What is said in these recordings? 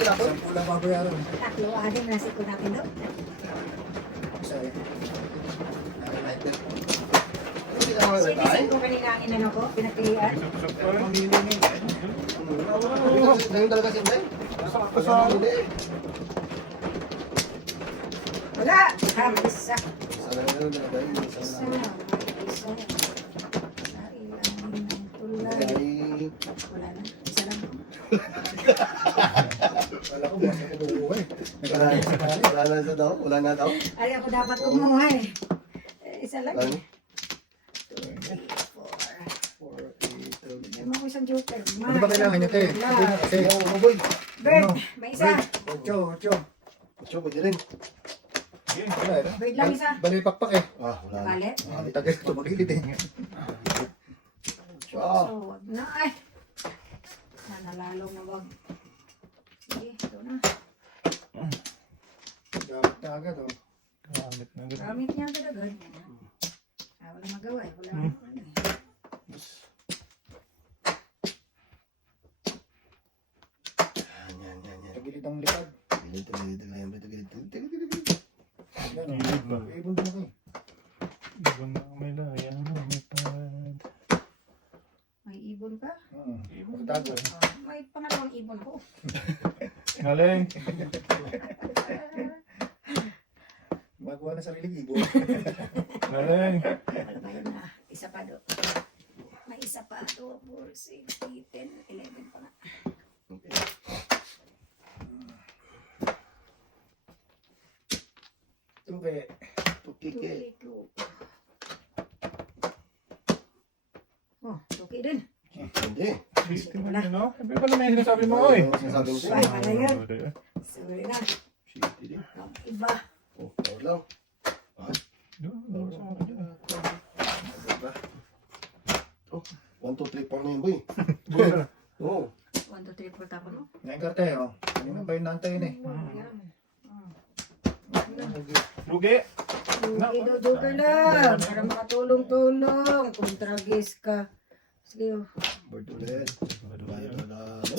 10 lang babayaran. Tatlo, anim na siko natin daw. Sorry. Sinisip ko kanina ang inano ko, pinagpilian. Ngayon talaga si Inday. Wala! Isa. Isa na lang na dahil. Isa. Isa. Sa ilalim ng tulay. Wala na. Isa lang. Wala ko, basta ko bubuhay. Wala na sa daw. Wala na daw. Ay, ako dapat kumuha eh. Isa lang. Ano? 4. May mga isang joker. Ano ba kailangan niyo, te? Sabi na kasi. Bird, may isa. 8. Ocho, pwede rin. Wala eh. Bird lang isa. Bali pakpak eh. Ah, wala na. Balit. Tagal ito magilid eh. Ah, So, wag na ay. Sana lalong na wag. Sige, ito na. Gamit na agad oh. Gamit niya agad-agad. Ah, wala magawa eh. Wala ano eh. yan. Tagilid ang likad. Gilid. Gilid ba? Ibon din ako eh. Ibon na may laya, may pad. May ibon ka? Magtago eh. Ah, may pangalawang ibon ako. Galing. Magawa na sariling ibon. Galing. Ayun na. Isa pa do. May isa pa. 2, 4, 6, 8, 10, 11 pa nga. Tuke. Tukike. Oh, okay din. Hindi. No? Sabi pala may sinasabi mo, oy. Sinasabi ko Ay, sa'yo. ano yun? Sorry na. Shitty din. Ang iba. Oh, tawag lang. Oh, 1, 2, 3, 4 na yun, boy. Oo. 1, 2, 3, 4 tapon mo. Ngayon karte oh. Kanina ba yung nantayin eh. Yan. Lugi. Lugi daw, joker lang. Para makatulong-tulong. Kung tragis ka. Sige, oh. Bird ulit. Bayad wala. Ano?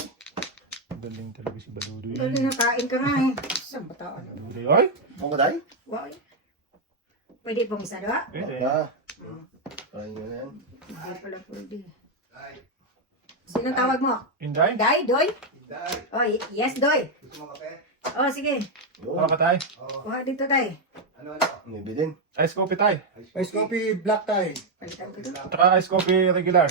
Galing talaga si Badudoy. Dali na, kain ka nga eh. Saan ba tao? Badudoy, oy. Ang maday? Wow. Pwede pong isa doon? Pwede. Ah. Try nyo na yan. Hindi pala pwede. Sino tawag mo? Inday? Day? Doy? Oh, yes, Doy. Oh, sige. Para ka tayo. Kuha dito, Day. Maybe din. Ice coffee tayo. Ice coffee, black tie. Palitan ko ito. Taka ice coffee regular.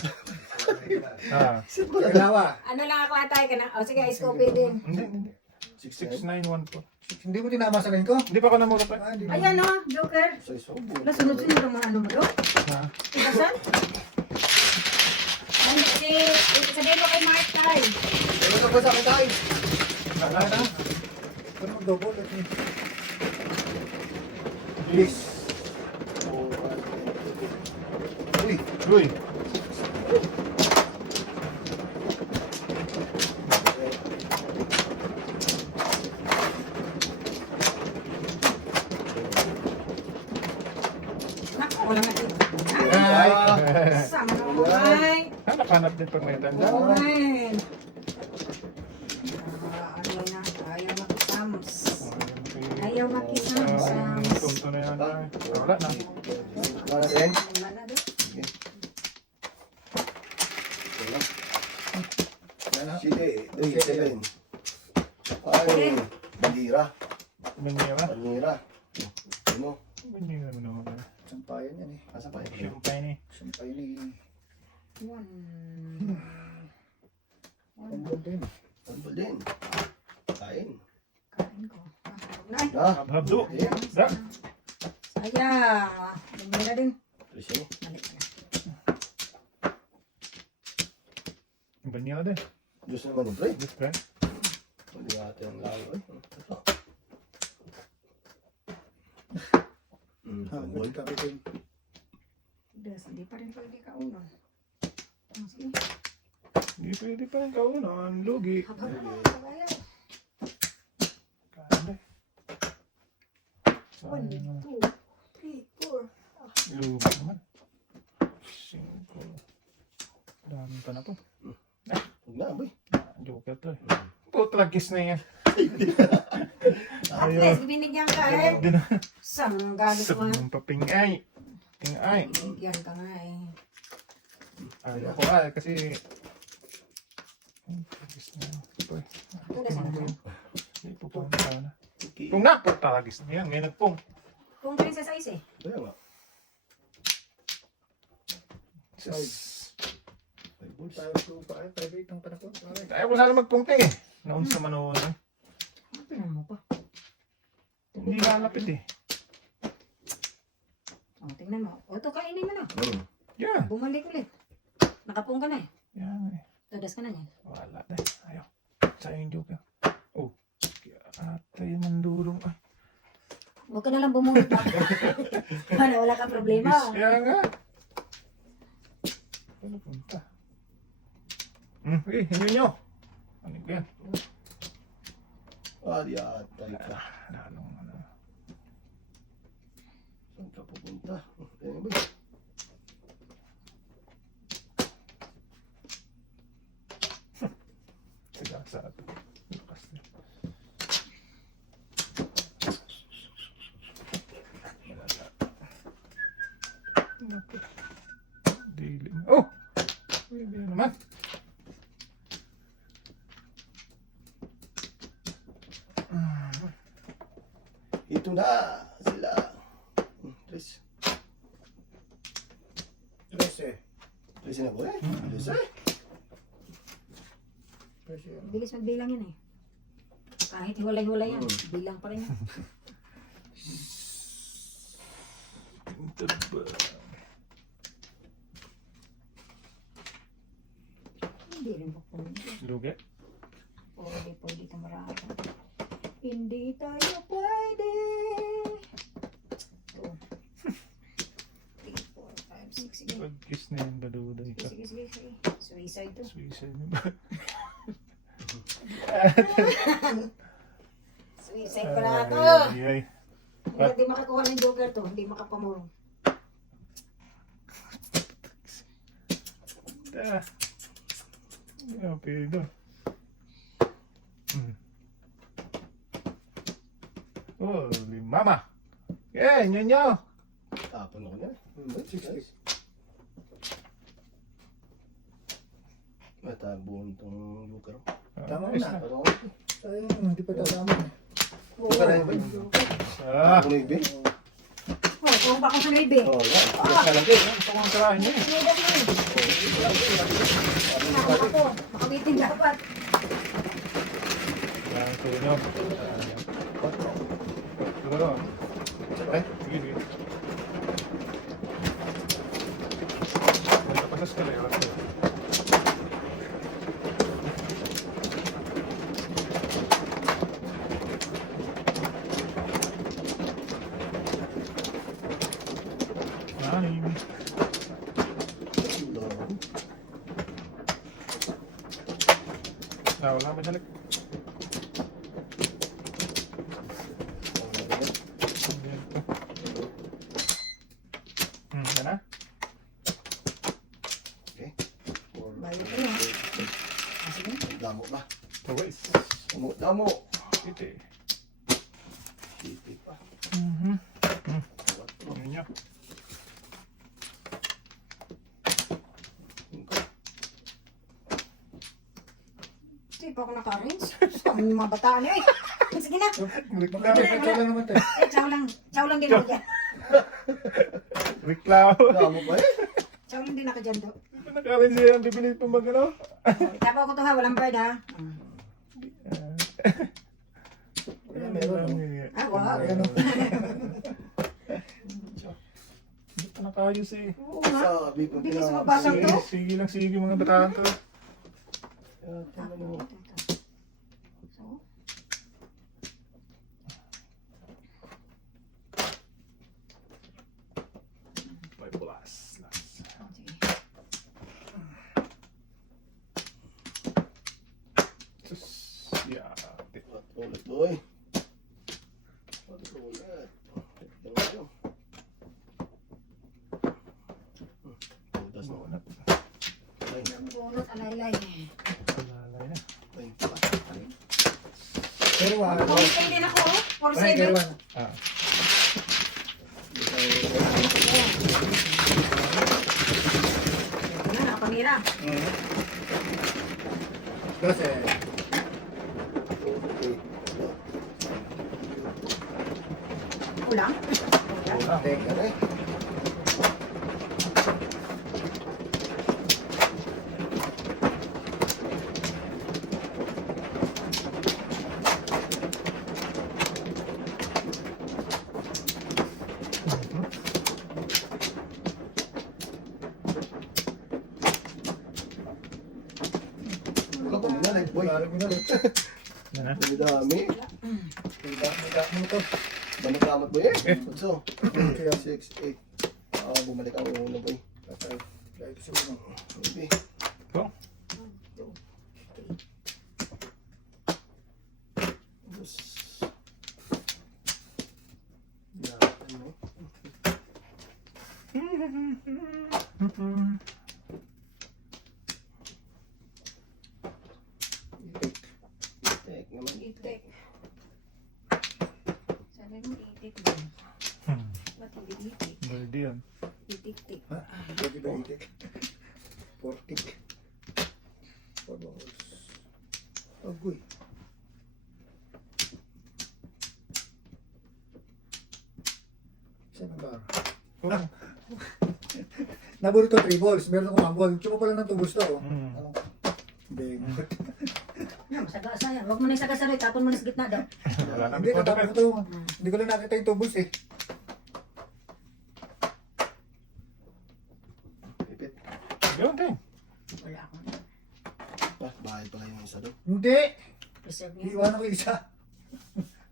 Ah. Kalawa. Ano lang ako atay ka na? Oh, sige, ice coffee din. Hindi. 6914. Hindi mo tinama sa rin ko? Hindi pa ako namulot tayo. Ah, hindi mo. Ayan, oh, joker. Sa isobo. Wala, sunod-sunod ang mga ano mo doon. Ha? Igasan? Sabihin mo kay Mark tayo. Ano ba sa akin tayo? Wala na. Ano mag-double? Please. Uy. Uy. Naku, wala nga dito. Ay. Sama na mo, ay. Hanap-hanap din pag may tanda. Ay. Ano na, ayaw makisamos. Ayaw makisamos. Tumto na yan. Wala na. Wala din. Wala na doon. Sige. Uy, 7. Ay, bandira. Banira. Bandira. Ano? Banira mo naman. Sampayan yan eh. Asa pa yun? Champagne eh. Sampayan eh. One. Kumbol din. Tambol din. Kain. Kain ko. Wag na. Ah, Habdo. Da. Sayang. Bumira din. Trisha. Balik ka na. Banira din. Diyos naman yung pre. Just friend. Hindi natin ang lalo. Ito. Tambol ka rin. Des, hindi pa rin pwede kaunon. Sige. Hindi pwede pa rin kaunan. Lugi. Habang na. Ayaw. Kanda. 1, 2, 3, 4. Lugi naman. 5. Dami pa na to. Huwag na, boy. Joker to eh. Putragis na yan. At Ayun. least, binigyan ka eh. Hindi na. Saan galit Sa mo? ng papingay. Tingay. Binigyan ka nga eh. Ayaw ko nga eh, kasi... Tagis na yan. Uy, Tugas na naman. Hindi po pa na. Kung na po tagis na yan, may nagpong. Kung princess size eh. Kaya nga. Sus. Ay, boys. 5-8 ang panahon. Pare. Ayaw ko sana magpungting eh. Noon sa manood. Ano mo pa? Hindi lalapit eh. O, tingnan mo. O, ito kainin mo na. Yan. Bumalik ulit. Nakapong ka na eh. Yan eh. Tudas ka na yan. Wala na eh. Ayaw. Sayang yung joke. Oh. Atay mandurong ah. Huwag ka na lang bumulot pa. Wala ka problema. Kaya nga. Ano punta? Eh, hinyo nyo. Ano ko yan? Ah, di atay ka. Ano. Saan ka pupunta? Kaya nga ba? Sige, sa ato. Lukas na. Malala. Naku. Dilim. Oh! Pwede naman. Ito na sila. Tres. 13. Tres na po eh. Tres eh. 13. Bilis magbilang yan eh. Kahit hiwalay-hiwalay yan. Bilang pa rin yan. Pinta ba? Hindi rin po pwede. Lugi? Pwede ito marami. Hindi tayo pwede. 2, 3, 4, 5, 6, sige. Pag-kiss na yung baluday ka. Sige. Suicide to. Suicide na ba? Suicide pala to. Ay. Hindi makakuha ng joker to. Hindi makapamulong. Okay, doon. Oh, mama. Eh, nyo. Tapon ako niya. 6. Matabon tong lugar. Tama Ayos na. Pero Sayang, hindi pa tatama. Oo. Ika na yun ba? Ah, Ako na ibe. Oh, kung baka sa maybe. Oh, yan. Yes na lang kayo. gusto kong tirahin niya eh. Hindi na yun. Makabitin dapat. Ang tunyo. Siguro. Eh, sige. Punta pa sa eskalera. Nine. Wala ba dalik? Yan na? Okay. Bayo ko yan. Ah, sige. Damo ba? Tawais. Damo. Ite. Hiti pa. Ano nyo? Hindi pa ako naka-arrange. Ang mga bataan eh. Sige na. Magkakapit lang naman tayo. Chow lang din ako dyan. Reklamo. Damo ba eh? Chow lang din ako dyan to. Nakarin siya ang bibilit pang mag ano? Tapo ko to ha, walang bird ha. Meron. Ah, wow. Ayan o. Hindi pa nakayos eh. Oo nga. Sabi ko Bilis pinaka- magbasag to. Sige lang sige mga bataan to. Tama mo. So, May bulas. sige. Sus. Yeah. Ulit boy. Ulit. Ito. Utas na. Bunot. Ay, Ang bunot, alaylay. Palalay na. ay, pa. Pero wala. Pumusay din ako, oh. For Ay, pero 7. wala. Ah. Ito na, nakapanira. Kasi, Kulang. teka na eh. Wala ko na like boy. Wala mo na ulit. Yan na. Dami dami. May to. Damot boy eh. So, 6, 8. Bumalik ang ulo boy. Patay. Kaya ito sa uno. Maybe. Ito. Tapos, yan, ano? Tek naman. Itik. Sabi mo itik ba? Ba't hindi itik? Bird yan. Itik-tik. Ha? Pwede ba itik? Portik. Pabawos. Agoy. Saan ang bar? Oh. Naburo to 3 balls. Meron akong ambol. Tsaka pala ng 2 balls to. Oh. Mm. Ano? Beng. Yan, sagasa yan. Huwag mo na yung sagasa rin. Tapon mo na sa gitna daw. Wala na. Hindi, katapos ko to. Hindi ko lang nakita yung 2 balls eh. Pipit. Yun din. Wala ako. Bahay pala yung isa doon. Hindi! Reserve niya. Iiwanan ko yung isa.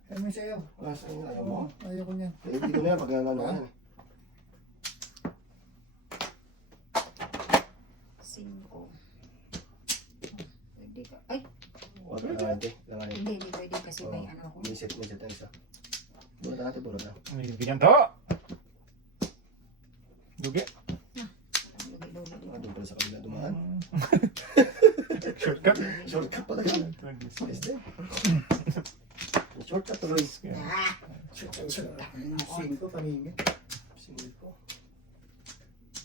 Ano yung sa'yo? Sa'yo ayaw mo? Ayaw ko niyan. Eh, hindi ko na yan. Pag nananahan eh. 5. Pwede ka. Ay, Wala na hindi. Kaya hindi pwede kasi may ano ako. may set ang isa. Burot natin, burot na. May ganyan to. Dugi. Lugi-lugi. Doon pala sa kabila dumaan. Shortcut. Shortcut pala yun. Yes, din. Shortcut tuloy. Ah! 5 paningin. Single ko.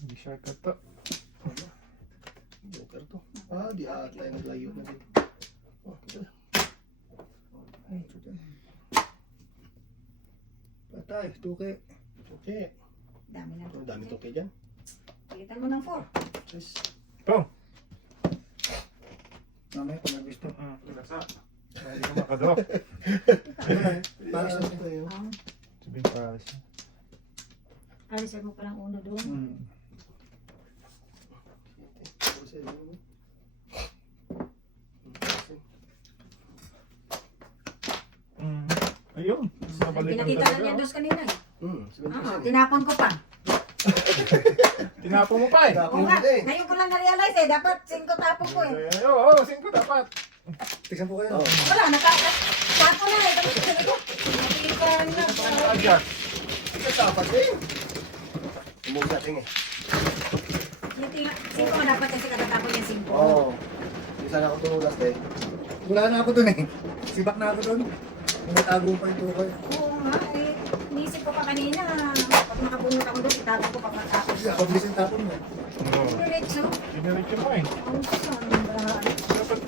Hindi shortcut to. Joker to. Di ata yung naglayo na din. Oh, ito. Ay, ito dyan. Patay, tuki. Okay. Dami na. Ang dami toke dyan. Pilitan mo ng 4. Yes. Ito. Mamaya kung may gusto. Pinasa. Hindi ko makadrop. Ano na eh? Paris na ito yun. Sabihin pa siya. Reserve mo palang uno doon. Hmm. Ayun. Nabalikan Pinakita talaga, lang niya oh. dos kanina eh. Hmm, Tinapon ko pa. Tinapo mo pa eh. Tinapon Oo nga, mo din. ngayon ko lang na-realize eh. Dapat 5 tapon ko eh. Oo, 5 dapat. Tignan po kayo. Oh. Wala, tapon na eh. Tapos sabi ko, nakikita na. Adjust. Ito dapat eh. Umog natin eh. Yung 5 ka dapat kasi katatapon yung 5. Oo. Hindi sana ako tumulas eh. Wala na ako dun eh. Sibak na ako dun. Natago pa yung tukay. Oo nga eh. Inisip ko pa kanina. Pag nakabunot ako doon, itago ko pa matapos. Kasi ako bilis yung tapon mo. Oo. Diretso. Diniretso mo eh. Ang saan ang balaan. Dapat,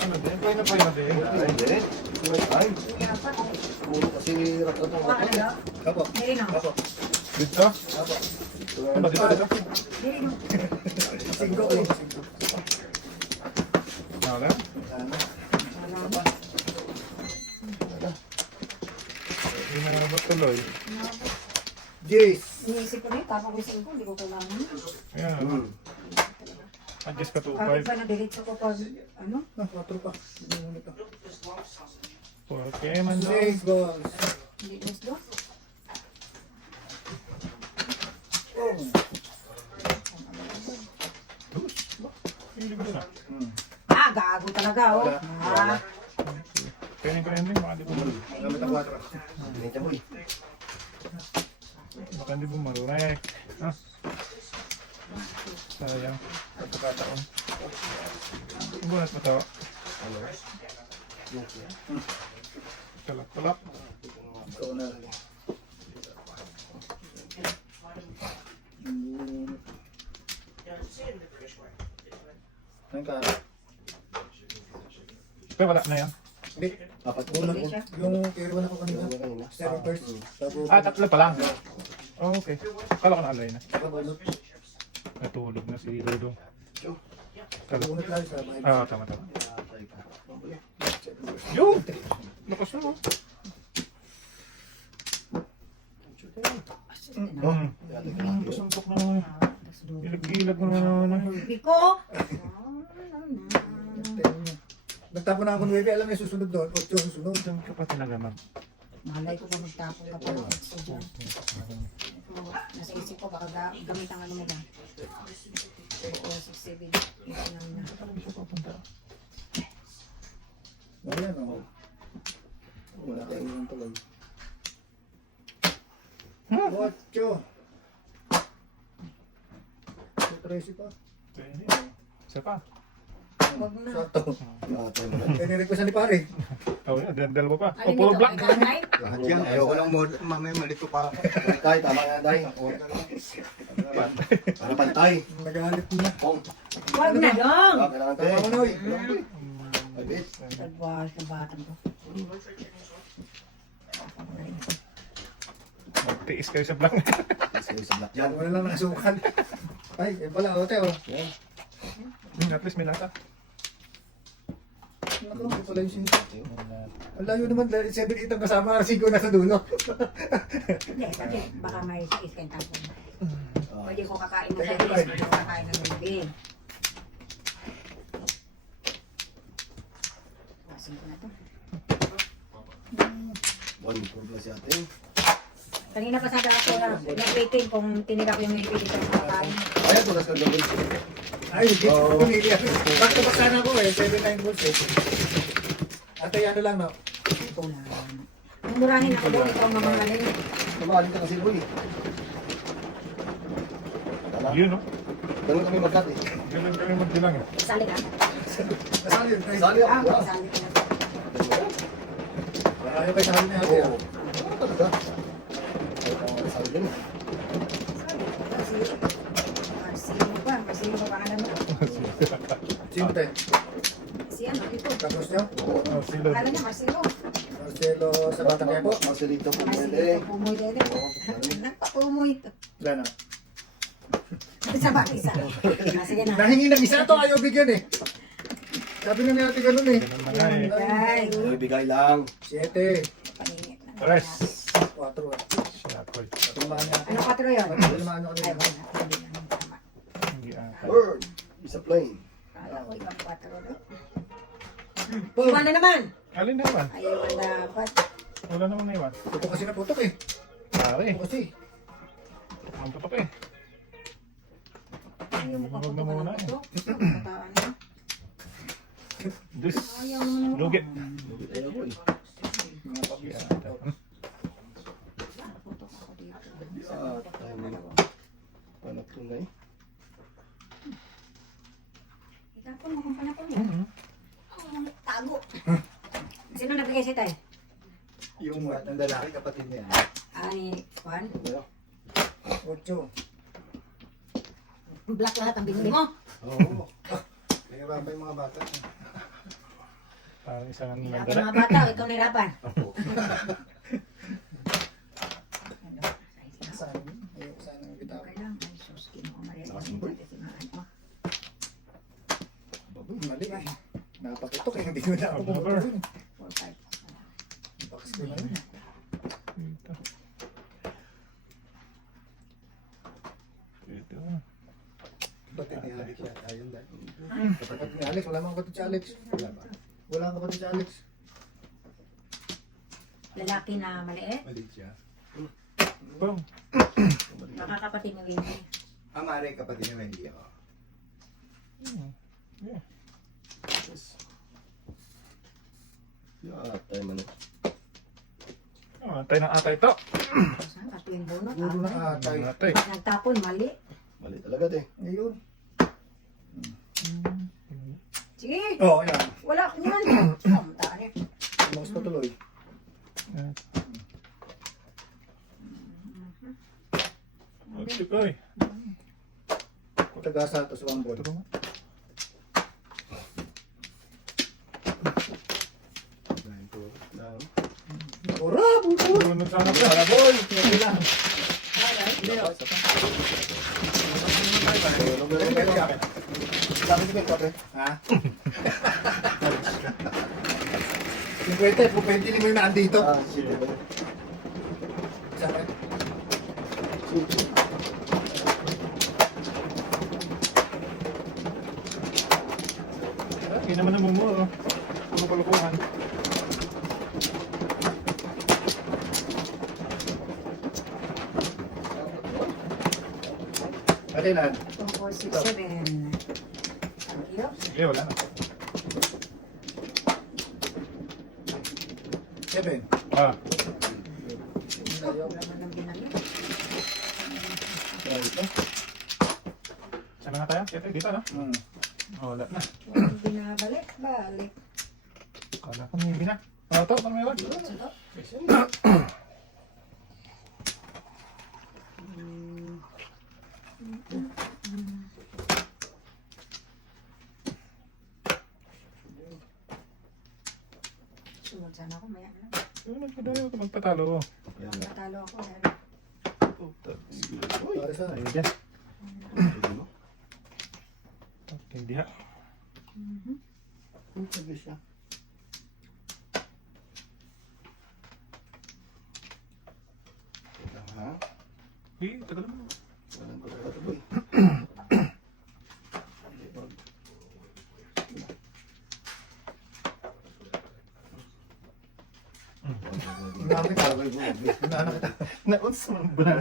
ano din, pwede na pwede na din. Ay, hindi. May time. Dapat. Puro kasi rat-ratong Wala ako. na. Apo. Dili na. Apo. Dito? Apo. Ano, dito, dito? Dili na. 5 ko eh. 5. Wala. Wala na. Wala na. Hindi na ba tuloy? Jace. Iniisip ko na yun, tapos ko 5, hindi ko kailangan. Ayan. Hmm. Adjust ka to Kahit 5. pa na-diretso ko pag, ano? Ah, 4 pa. Hindi mo nito. Okay, man daw. 6 balls. Hindi gusto. Oh. Hindi ko na. Ah, gago talaga, oh. Ah, Kaya ko hindi, baka di ko marunong. Gamit ang 4. Ganyan mo eh. Baka hindi ko marunong. Ah. Sayang. Pagkakataon. Ang bunat mo to. Ano? Yung Wala. Ikaw na. Ayun ka. Pero wala na yan. Hindi. Apat Una ko. ko. Yung kailan ako kanina. Kanina. Seven first. Tapos. Tatlo pa lang. Oh, okay. Kala ko na alay na. Tapos. Natulog na si Dodo. Kala. Unat lang sa bahay. Tama. Atay ka. Yun! Lakas na, oh. Suntok na naman. Ilag-ilag na naman. Biko! Nagtapon na ako ng baby. Alam mo yung susunod doon. 8 susunod. Saan ka pa talaga mag... Malay ko kung magtapon ka pa ng exo dyan. Nasa isip ko, baka gamit ang ano mo ba? Oo, 6-7. Ito namin na. Ayan o. Wala tayo ng tuloy. 8. 13 pa. Isa pa. Huwag na. Sakto. Atay mo na. Kaya nirequestan ni pare. Oh, yan. Dalawa pa. Alin Puro ito? black. Ay, nanay? Lahat yan. Ayoko lang mo, mamaya malito pa. Tay, tama nga, Tay. Para pantay. Nagalit ko na. Kong. Huwag na dong! Kailangan tayo. Tama na oy. Abit. Nagbawas ng batang ko. Magtiis kayo sa black. Sige, sa black dyan. Wala lang nakasukan. Ay, yan pala. Ote o. Yan. At least may lasa. Naku, ito pala yung 5. Ang layo naman. 7-8 ang kasama. 5 nasa dulo. Hindi, kasi baka may is kayong tapon. Ah, Pwede ko kakain ng 7 days, pwede ko kakain ng 9. Asin ko na to. One improve na si ate. Kanina pa sa dako na nag-waiting kung tinira ko yung ngipin dito sa kakain. Ayan, tulas ka gawin. Ay, hindi. Pumili ako. Back-to-back sana ako eh. 7-9 volts eh. Ate, ano lang no? Ito na. Mumurahin ako doon, ikaw mamahalin. Tumahalin ka kasi, boy. Tala. Yun, no? Ganun kami magkat eh. Ganun kami magdilang. Sali ka. Nasali yun. Sali ako. Ah, ah. sali ka. Ayaw kayo sali ni ate. Oo. Ano talaga? Ay, sali din. Marsino pa pangalan mo. Sino tayo? Si ano, ito. Tapos nyo? Oh, sila. Akala niya, Marcelo. Marcelo sa Batang Quiapo. Marcelito po Marcelo, pwede. pumoy dede. Nagpapumoy ito. Wala na. Sa bakit isa. Sige na. Nahingi ng isa to, ayaw bigyan eh. Sabi na ni ate ganun eh. Ganun na nga eh. Ay, Ay, bigay lang. 7. paningit na. Tres. 4. Siyakoy. Tumaan niya. Ano 4 yun? Tumaan niya Ay, kanina. wala. Hindi na. Tama. Hindi ata. Bird. Isa plain. Kala ko ibang 4 na. Paul, Iwan na naman. Alin na naman? Ay, iwan dapat. Wala naman na iwan. putok kasi na putok eh. Pare. Putok kasi. Ang tutok eh. Ayaw mo Huwag na paputok muna ng eh. putok. Kataan mo. This. Ayaw mo. Lugi. Ayaw ko eh. Mga pabisa. Putok ako dito. Tayo mo na. Panak tunay. Itapon mo kung panapon mo. Mhm. Tago. Sino nagbigay siya tayo? Yung ng lalaki kapatid niya. Ay, Juan. 8. Black lahat ang binili mo. Oo. Nahirapan yung mga bata. Parang isang Hirapan nandala. mga bata, ikaw nahirapan. Saan? Ayaw ko sana ng bitaw. Okay lang. Ay, sus, kinuha Maria. Nakasimboy. Mali eh. Napaputok eh. Hindi ko na ako puputok. 4-5. Box ko na yun. Dito. Dito. Kapatid ni Alex yan. Ayun dahil. Kapatid ni Alex. Wala mang kapatid si Alex. Wala ba? Wala ang kapatid si Alex. Lalaki na maliit. Maliit siya. Boom. Makakapatid ng baby. Amare kapatid ni Wendy ako. Yeah. Yeah, tayo man. Oh, tayo ng atay to. Saan? Kaso yung bunot. Puro na atay. Atay. Nagtapon, mali. Mali talaga te. Ngayon. Sige. Oo, yan. Wala ko yan. Ang tayo. Mas patuloy. Yan. Magsip ay. Taga Santos, Wambol. Ito mo. Ura, buto. Tulunod sana ka. Wala, boy. Hindi lang. Sabi ni Ben, kapre. Ha? 50, kung 20 mo yung naandito. Ah, shit. Saan? Hindi naman namumuro. Puro kalukuhan. Katinan. 2467. Thank you. Sige, wala na. 7. Ah, Wala man ang binalik. saan na tayo? Dito, no? Hmm. Oh, wala na. Walang binabalik. Balik. Kala ko may bina. Oh, ito, ano may wag? Sunod sana ako. Maya na. Magpatalo. Natalo ako. Para saan? Ayun dyan. Hindi ha. Sabi siya. Ha? Hindi, tagal mo. Walang pagkakataboy. Namin talaga yung Naanak kita. Naunsa mo ba?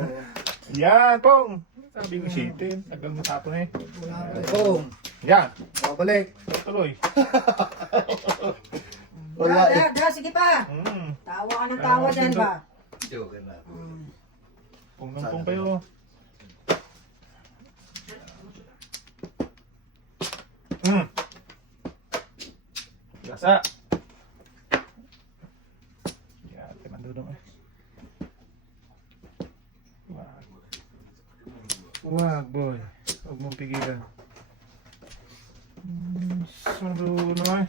Yan, Pong. Sabi ko sitin. Tagal mo tapon eh. Boom. Yan. Babalik. Tuloy. Wala eh. Sige pa. Tawa ka ng tawa dyan ba? Joker na. Pong ng pong kayo. Gasa. Yan, pinandudong eh. Wag. Wag, boy. Huwag mong pigilan. Saruno eh.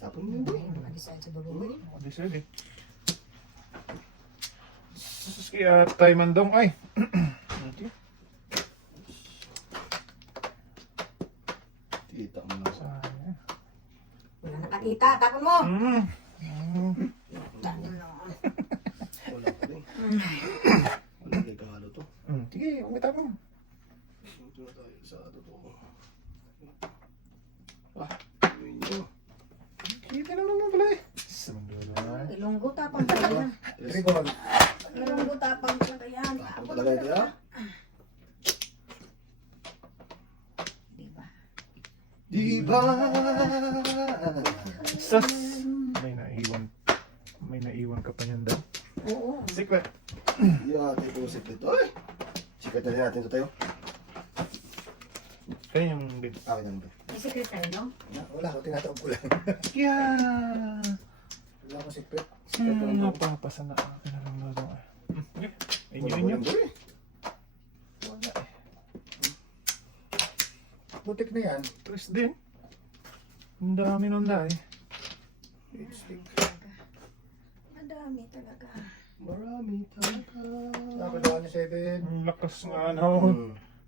Tapon mo yun. Mag-decide sa babae. Decide eh. Sus, kaya tayo mandong ay. Okay. Kita mo na. Sayang. Wala nakakita. Tapon mo. Wala pa rin. Wala kay kahalo to. Sige, umita mo. Ito na tayo sa totoo. Yun yun. Kita na naman pala eh. Sa mandulo na eh. Ilonggo tapang pala yan. Tribon. Ilonggo tapang pala yan. Tapon talaga ito ha? Diba? Diba? Sus! May naiwan. May naiwan ka pa niyan daw. Oo. Secret. Yeah, tayo po secret. Ay! Secret na rin natin ito tayo. Kaya yung bit. Akin na naman. May secret tayo, no? Wala ako, tinatawag ko lang. Yeah! Wala akong secret. Napapasa na akin na lang na daw eh. Okay. Inyo. Wala eh. Putik na yan. Tres din. Ang dami nun dahil. Madami talaga. Marami talaga. Dapat ako niya 7. Ang lakas nga ano.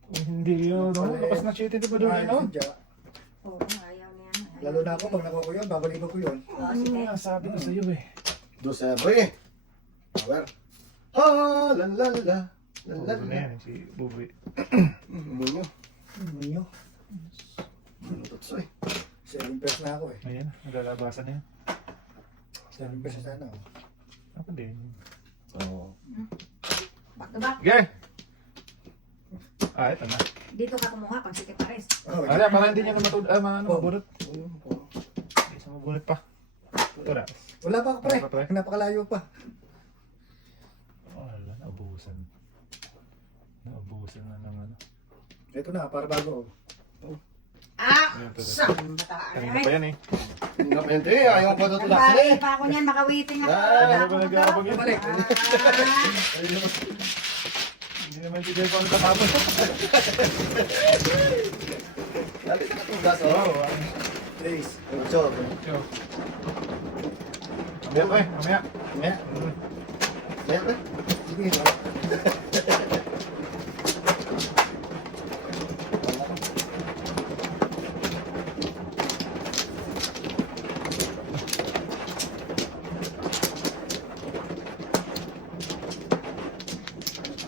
Kung hindi yun. Ang lakas na cheating di ba doon Ay, ano? sadya. Oo, ayaw niya. Ayaw Lalo na ako, pag nakuha ko yun, babalikan ko yun. Oo, sige. Sabi ko sa'yo eh. 12 boy. Power. Ha la la la. La la Ano na la. yan si Bubi. Munyo. Ninyo. Ano to soy? 7 pesos na ako eh. Ayan, nalalabasan na yan. 7 pesos na ako. Ako din. Oo. Back to back. Okay! Ito na. Dito ka kumuha pang City Pares. Oh, Ala, para hindi niya na mabunot. Oo. Hindi siya mabunot pa. Ito na. Wala pa ako pre. Wala pa, pre. Napakalayo pa. Wala, naubusan. Naubusan na ng ano. Ito na, para bago. Ah! Ayan, tuloy. Saan ba tayo? Kanina pa yan eh. Hindi na pwede. Ayaw pa ito tulasin Nagbalik eh. pa ako niyan, makawiting ako. Ah, Ano ba nag-aabang yan? Balik. Hindi naman si Jeff ang tatapos. Dali ka na tugas, oh. Oo. Please. Ocho. Yo. Mamaya to eh, mamaya. Maya. Maya ba? Sige.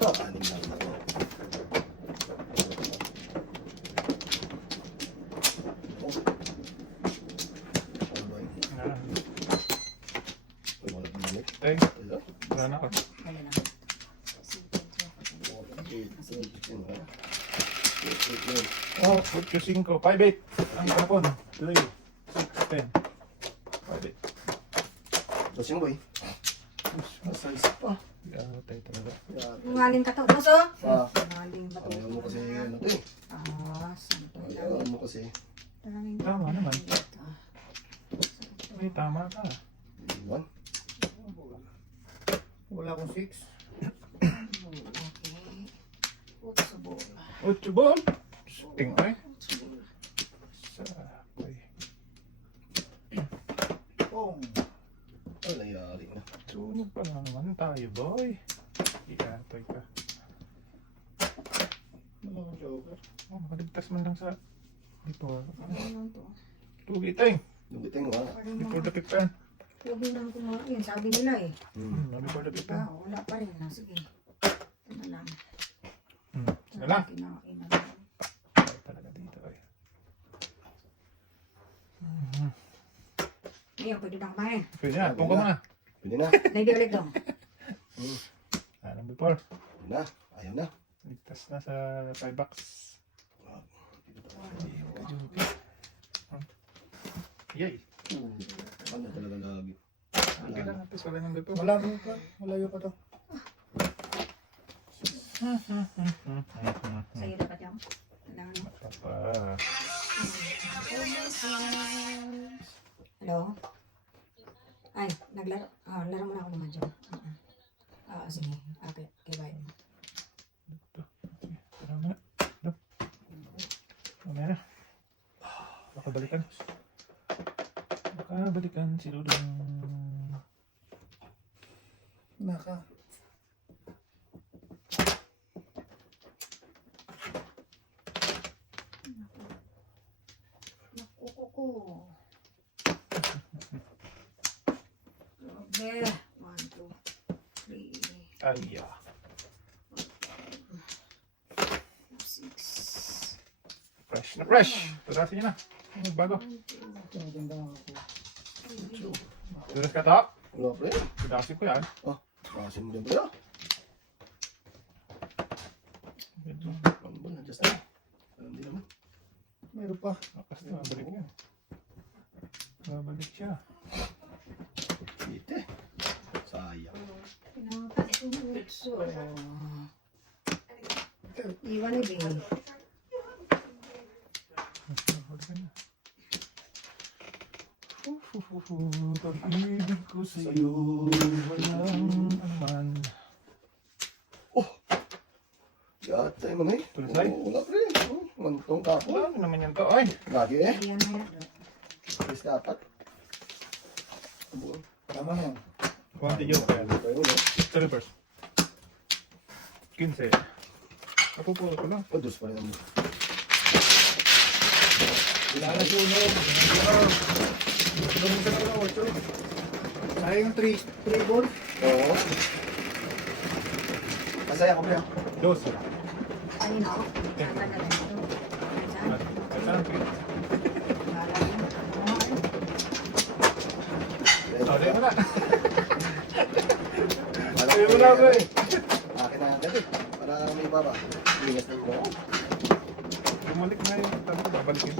Anim lang ako. Ano ba yun? Ah, Ay, wala pa namin. Eh, Wala. wala na ako. Wala lang. Oh, 8-5. 5-8. Ang kapon. 3, 6, 10. 5-8. Tapos yung boy. Size pa. Yatay talaga. Ngaling ka to, boss, oh. Ah, Ngaling ba to? ayaw mo kasi ano to eh. Ah, saan to? Ayaw mo kasi. Tama naman. May tama ka. Iwan. Wala akong 6. Okay. Utso bola. 8 ball. Sting ay. Sabay. Pong. Ano nangyari na? Sunog pa na naman tayo, boy. Iatay ka. Wala akong joker. Oh, makaligtas man lang sa before. Ano to? Tugiting. Lubiting wala. Before the pick pan. Huwag lang ko nga yun, sabi nila eh. Before the pick Diba? pan. Wala pa rin na. Sige. Ito na lang. Sige lang. Kinain na lang. Ay, talaga dito ay. Ngayon, pwede na kumain. Pwede na, tungkol mo na. Pwede na. Naibiulit dong. Anong before? Pwede na. Ayaw na. Ligtas na sa 5 bucks. Yay! Ano talaga lagi? Sige lang, at least wala nang before. Wala akong pa. Malayo pa to. Sa'yo dapat yung. Kailangan mo. Papa. Hello? Ay, naglaro. Laro mo na ako naman dyan. Sige. Okay. Okay, bye. Tara na. Ito. Mamaya na. Baka balikan. Baka balikan si Lulong. Naka. Nakukuko. Grabe. 1, 2, 3, Ay, 6. fresh na fresh. Turasin niyo na. Bago. Ito maganda ako. Turas ka to. Wala pa rin. Tudasin ko yan. Kasin mo din pala. Ano ba? Just na. Hindi naman. Meron pa. Lakas na, babalik yan. Babalik siya. Dito eh. Sayang. Pinapatulutso. Iwan ni Bing. Balikan na. Pag-ibig ko sa'yo, walang anuman. Yata yung mga eh. Tulisay? Wala pa rin. Mantong kapo. Ano naman yan to? Ay! Lagi eh. Yan na yan. Is dapat. Tama na yan. Kuwanti yun pa yan. Tayo no. Sa reverse. 15. Napupulo ko lang. O, dos pa rin. Lalasunod. Sayang yung 3 ball. Oo. Masaya ko pa yan. Dos. Kanino? Saan ka na lang ito? Saan? Saan? Bahala yun. Sorry mo na. Wala Sorry mo na ako eh. Akin na agad eh. Para may baba. Ingas na ko. Bumalik na yung tabo. Babalikin.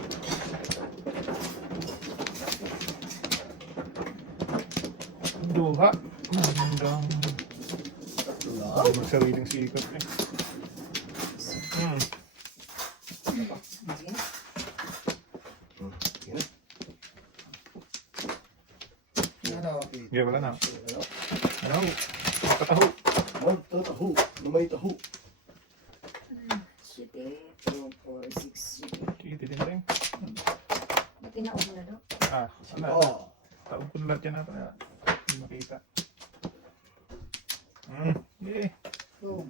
Duha. Hanggang Wow. magsariling sikap eh. Sige. Sige, wala na. Ano? Ano? Makataho. Magtataho. Lumay taho. 7, 2, 4, 6, 7. Sige, titinding. Ba't tinaog na do? Ah, wala. Oh. Taog ko lahat yan natin. Hindi makita. Yeah. Oh.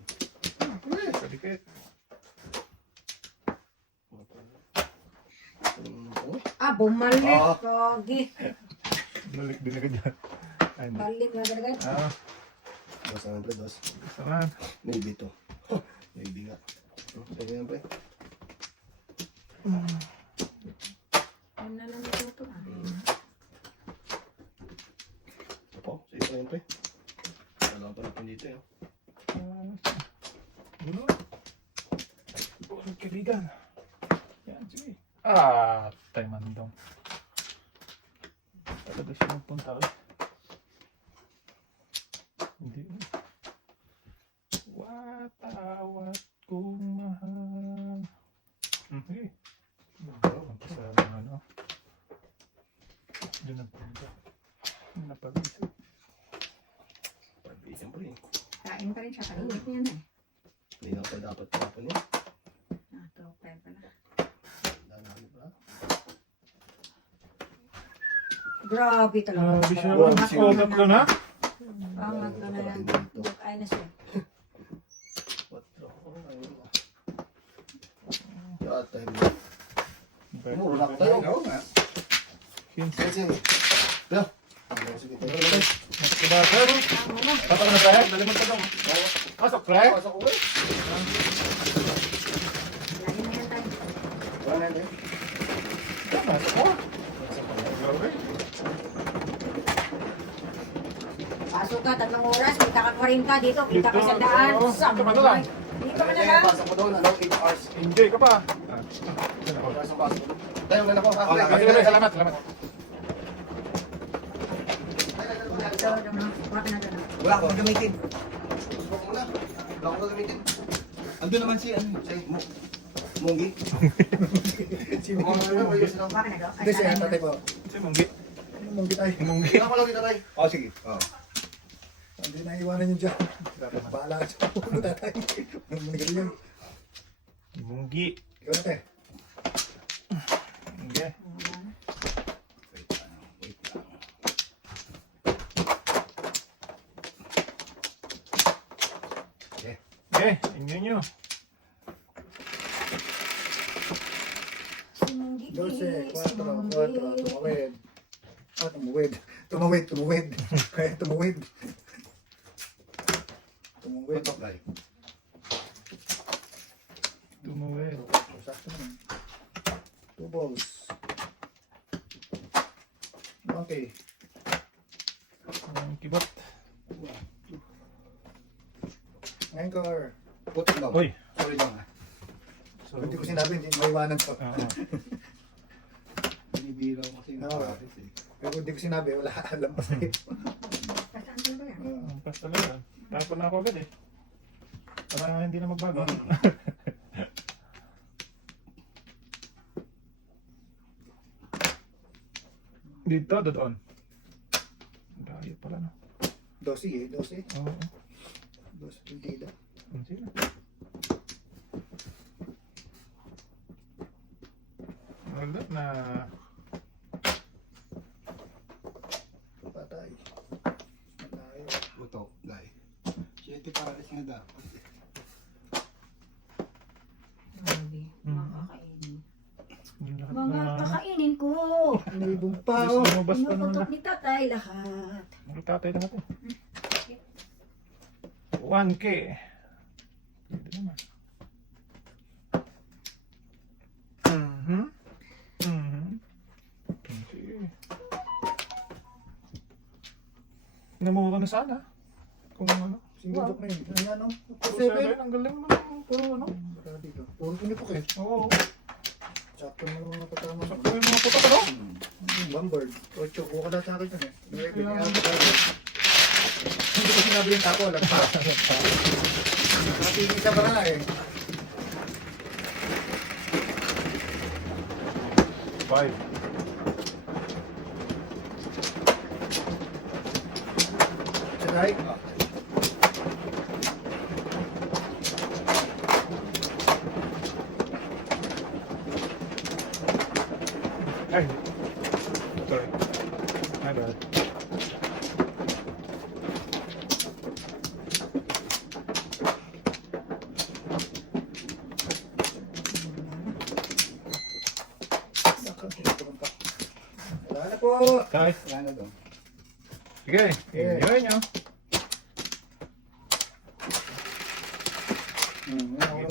Kadikit. Bumalik. Ah. Kogi. Balik din agad yan. Ay, hindi. Balik na agad. Ah, Dos naman pre, dos. saan? Maybe to. Maybe nga. Ito yan pre. Ano na lang ito ah. Opo, sa isa yan pre. Wala pa natin dito eh. Gulo. Buong kaibigan. Yan, sige. Ah, tayo mandong. Talaga siya magpunta eh. Hindi. Watawat kong mahal. Okay. Sa ano. Doon nagpunta. Napag-isip. Pag-isip pre. Kain pa rin siya. Kainit niya na eh. Hindi na pa dapat tapon yun. Kain pa na. Dami pa. Grabe talaga. Grabe siya. Wow, Ang ogat ko na. Angat ka na yan. Ay na siya. Patro. Yata hindi. Muro na ko tayo. Oo nga. Sige, sige. Yo. Sige, tayo. Diba, sir? Tatak na tayo. Dali mo ito daw. Pasok, pre. Pasok ko eh. Lagi na yan tayo. Wala na eh. Pasok ko. Grabe. Pasok ka, 3 oras. Kita ka 40 dito. Kita ka sa daan. Dito, Sama dito, mo. lang. Dito ka na lang. Pasok ko doon, ano, 8 hours. Enjoy ka pa. Pasok, pasok. Tayo, wala na ko. Salamat, salamat. Ito, ano, kuha ka na doon. Wala akong gamitin. Pasok muna. Wala ko gagamitin. Andun naman si ano. Say, Munggi. Kuha ka na doon. Hindi siya, tatay ko. Si Munggi. Ano mong gitay? Munggi. Kailan ko lang dito tayo. Oh, sige. Oh. Hindi na iwanan yun dyan. Bahala ka siya. Puno tatay. Magaling yun. Munggi. Ikaw na te. Okay. Okay, inyo nyo. 12, 4, 4, tumawid. Tumawid. Tumawid. Kaya tumawid. Tumawid. Tutok guy. Tumuwid. Sakto naman. 2 balls. Okay. Ang kibot. Anchor. Putok daw. Uy. Sorry daw nga. So, Hindi ko sinabi, hindi maiwanan ko. Binibilaw kasi yung Oo. pares eh. Pero hindi ko sinabi, wala alam pa sa'yo. Kasaan ka ba yan? ang pas talaga. Tapon na ako agad eh. Para hindi na magbago. Dito, doon. Dahil pala no. 12 eh, 12. Oo. 12 pintida. Ang sila. Wala na. Patay. Malayo. Putok guy. 7 pares nga dapat. Grabe. Mga kakainin. Yung lahat Mga na. kakainin ko. May ibang pa Gusto oh. mo basta naman Pinuputok na. ni tatay lahat. Magtatay na natin. 1K. Pwede naman. Sige. Namuha ka na sana. Kung ano. Single joke na yun. Ano yan, no? Puro 7. 7. Ang galing mo naman. Puro ano. Para dito. Puro pinipok eh. Oo. Sakto na mga nakatama. Sakto yung mga puto ka daw. Bambird. 8. Buka na sa akin yun eh. Hindi ko sinabi yung tapo. Alam pa. Natigil sa bara eh. 5. Right? Ay, sorry. My bad. Wala na po. Guys, Wala na doon. sige, enjoy nyo.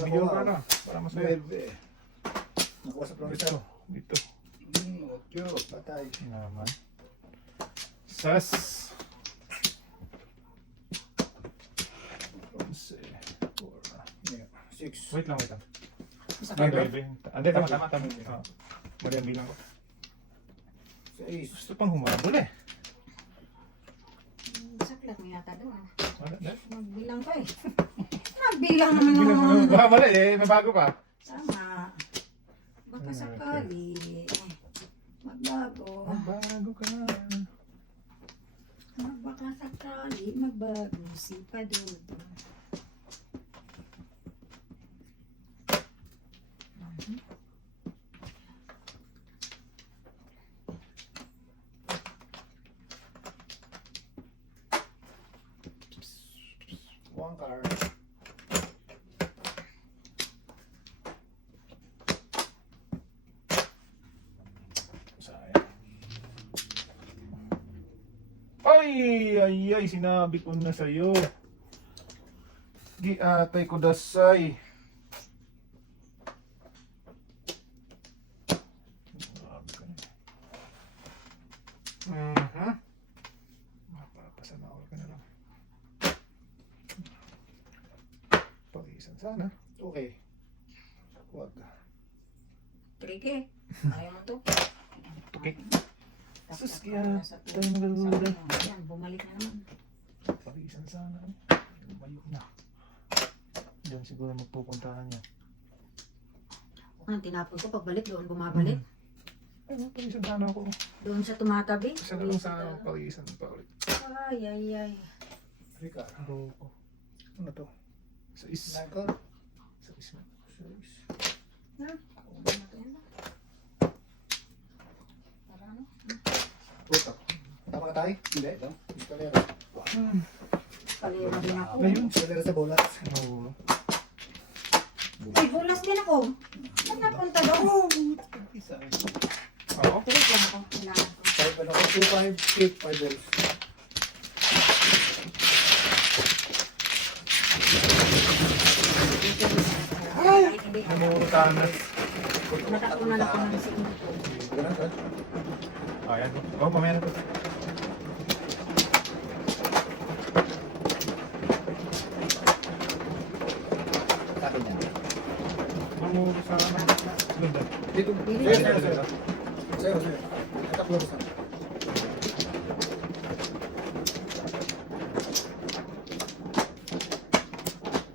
Video ka na, para masaya. Nakuha sa Dito, professor. dito. Otyo. Patay. Naman. Sas. 11, 4. Yeah. 6. Wait lang, wait lang. Isa Ah, pa. baby. Hindi, tama. Mali ang bilang ko. 6. Gusto pang humabol eh. Saklat mo yata doon. Wala na. Magbilang pa eh. Magbilang naman naman. Baka mali eh, may bago pa. Sama. Baka sakali. Magbago. Bago ka na. Baka sakali. Magbago. Si Padudo. One card. Sayang. Ay, sinabi ko na sa'yo. Di atay ko dasay. Grabe ka na. Mapapasanaol ka na lang. Pagisan sana. Okay. Wag. Tricky. Ayaw mo to. Okay. Tapos Sus, kaya sa to. tayo nagagawin. Ayan, bumalik na naman. Pagisan sana. Lumayo na. Diyan siguro magpupuntahan niya. Ang tinapon ko, pagbalik doon bumabalik. Ay, pagisan sana ako. Doon siya tumatabi. Isa na lang sana pagisan pa ulit. Ay. Rika. Go ko. Ano to? Sa is. Nine card. Sa is na. 6. Ha? Ano na? Para ano? Puta. Tama ka tayo? Hindi, ito. Escalera. Kalera din ako. Ayun. Escalera sa bola. Oo. Ay, bulas din ako. Saan napunta doon? Isa. Oo. Tuloy lang ako. Kailangan ko. 5 ano ko? 2, 5, 8, 5 balls. Kahit hindi. Namurutahan na. Natakunan ako ng segundo. Ganun ka? Ayan. Oo, mamaya na to. Sa akin yan. Namurutahan na. Ganda. Dito. Dito. Sa'yo. Tatlo ko sa'yo.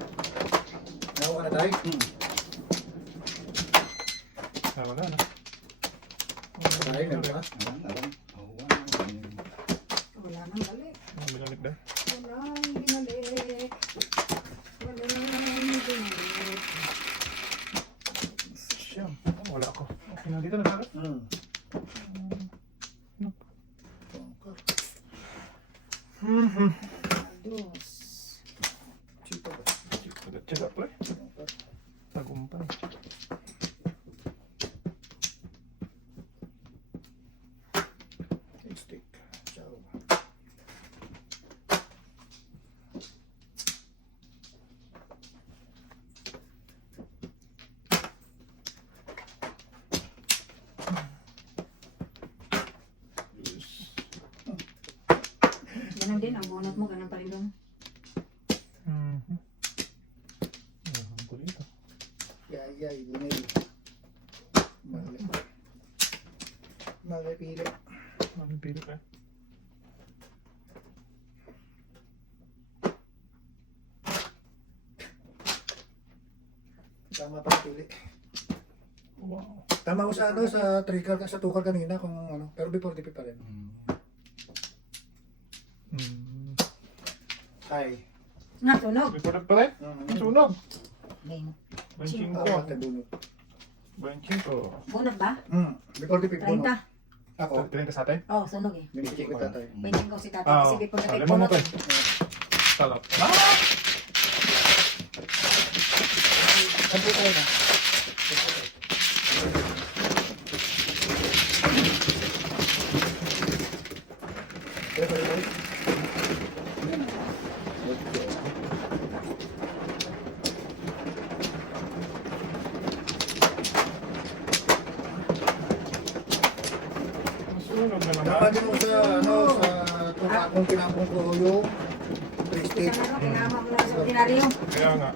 Nakuha na tayo? Tama ka na. Tayo, meron ka? Wala nang balik. Mabilialik na. Wala nang binalik. Wala nang binalik. Siyam. Wala ako. Okay na dito na sana. Dos. Chito ba? Tsaga pa eh. Tagumpay. Stick. Ciao. Ganun din, ang bunot mo, ganun pa rin doon. Ewan ko dito. Yay, bunil. Mali. Mali pili. Maming pili ka. Tama pa pili. Wow. Tama ko sa ano, sa trigger, sa tukar kanina kung ano. Pero before DP pa rin. Ay. Nga, tunog. Reported pa rin? Sunog. Game. 25. Awat na bunot. 25. Bunot ba? Before the 30. bunot. Ako. 30 sa atin? Oh, sunog eh. Binigay ko tatay. 25 si tatay. Ah, Kasi before the alam mo bunot. na to. Salap. Ah! Ano po tayo na? Sunog na naman. Nakagin mo sa, ano, sa kung pinapong ko yung prestige. Isang ano, kinama mo na sa ordinaryo. Kaya nga.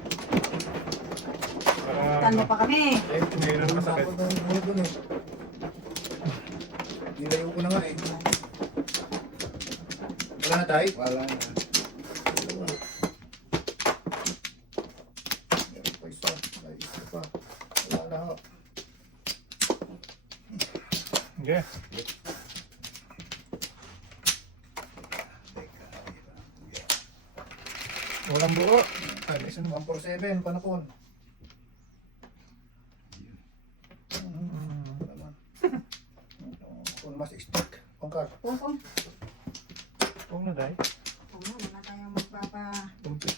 Para Tanda pa kami. Eh, Ngayon ang masakit. Tapos ng bunot dun eh. Nilayo ko na nga eh. Wala na tayo? Wala na. Meron pa isa. May isa pa. Wala na ho. Okay. Walang buo. Ay, may isa naman. 147, panapon. Kung mas stick. Pangkar. Pungpong. Kung na dahil. Oo, wala tayong magpapa...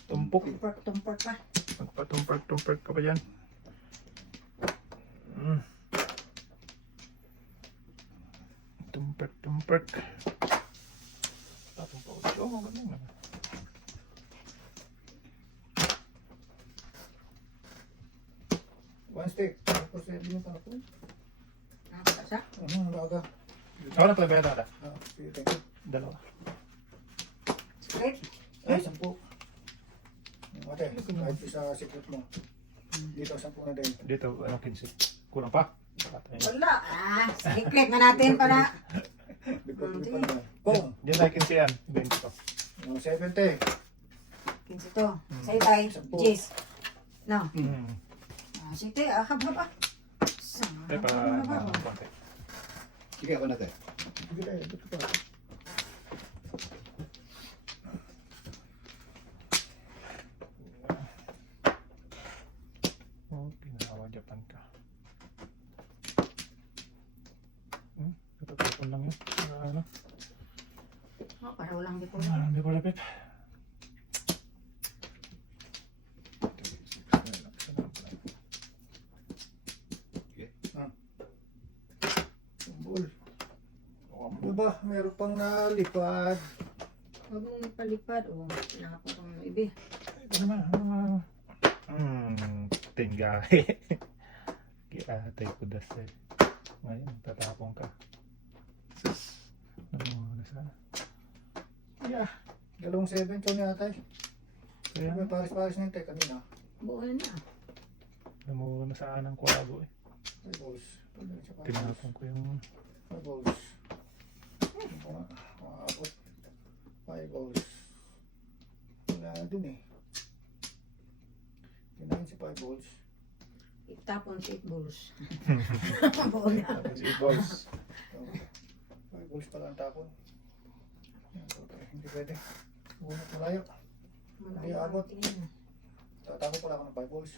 Tumpok. Tumport pa. Magpatumprak ka pa yan. Tumprak. Tapos pa ulit. Oo, ganun naman. One stick. 147 yung panapon. Nakakasa. Baga. Ako na pala ba Ah, sige, thank you. Dalawa. Straight. Ay, 10. Ate, kahit isa secret mo. Dito, 10 na din. Dito, ano, 15. Kulang pa. Wala. Ah, secret na natin para... Because pa naman. Boom! Diyan tayo 15 yan. 20 to. 70. 15 to. Sa'yo tayo. Cheese. No. Mm. Ah, sige, haba pa. Tayo para Haba pa. konti. Sige ako natin. Sige tayo, dito pa. Oh, pinakawa Japan ka. Katapapon lang yun. Ano? Oh, para walang di ko. Hindi ko lapit. Tumbol. Ano ba? Meron pang nalipad. Huwag mong palipad. Oh, nakapatong ng ibi. Ito naman. Tinggahe. Kiatay ko dasay. Ngayon, tatapong ka. Sus. Ano na sana? Yeah. Galong 7 to niya tay. Kaya, May paris-paris na yung tay kanina. Buo na. namuha na sa anang kwabo eh. 5 balls. Tinapong ko yung 5 balls. Maabot. 5 balls. Wala na dun eh. Kinain si 5 balls. Itapon si 8 balls. Buo na. tapos 8 balls. 5 balls pala ang tapon. Yan, okay. Hindi pwede. Huwag na malayo. Hindi abot. Tatapon pala ako ng 5 balls.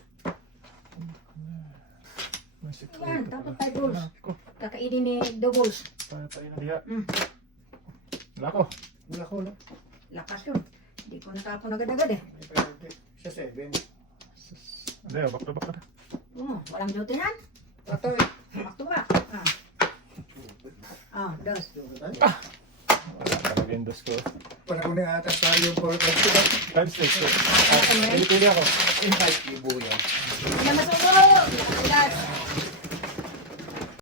Yan, tapos 5 balls. Ko, Kakainin ni 2 balls. patay na diya. Mm. Lako. Wala ko lang. Lakas yun. Hindi ko natapon agad-agad eh. Hindi pwede. Siya 7. Hindi, back to back na. Oh, walang duty yan. Tatay. Back to back. Ah, dos. Wala talaga yung dos ko. Panahon na atas tayo yung 4 balls. 5 stakes ko. Pili-pili ako. Invite libo yan. Hindi na masubo. Lakas.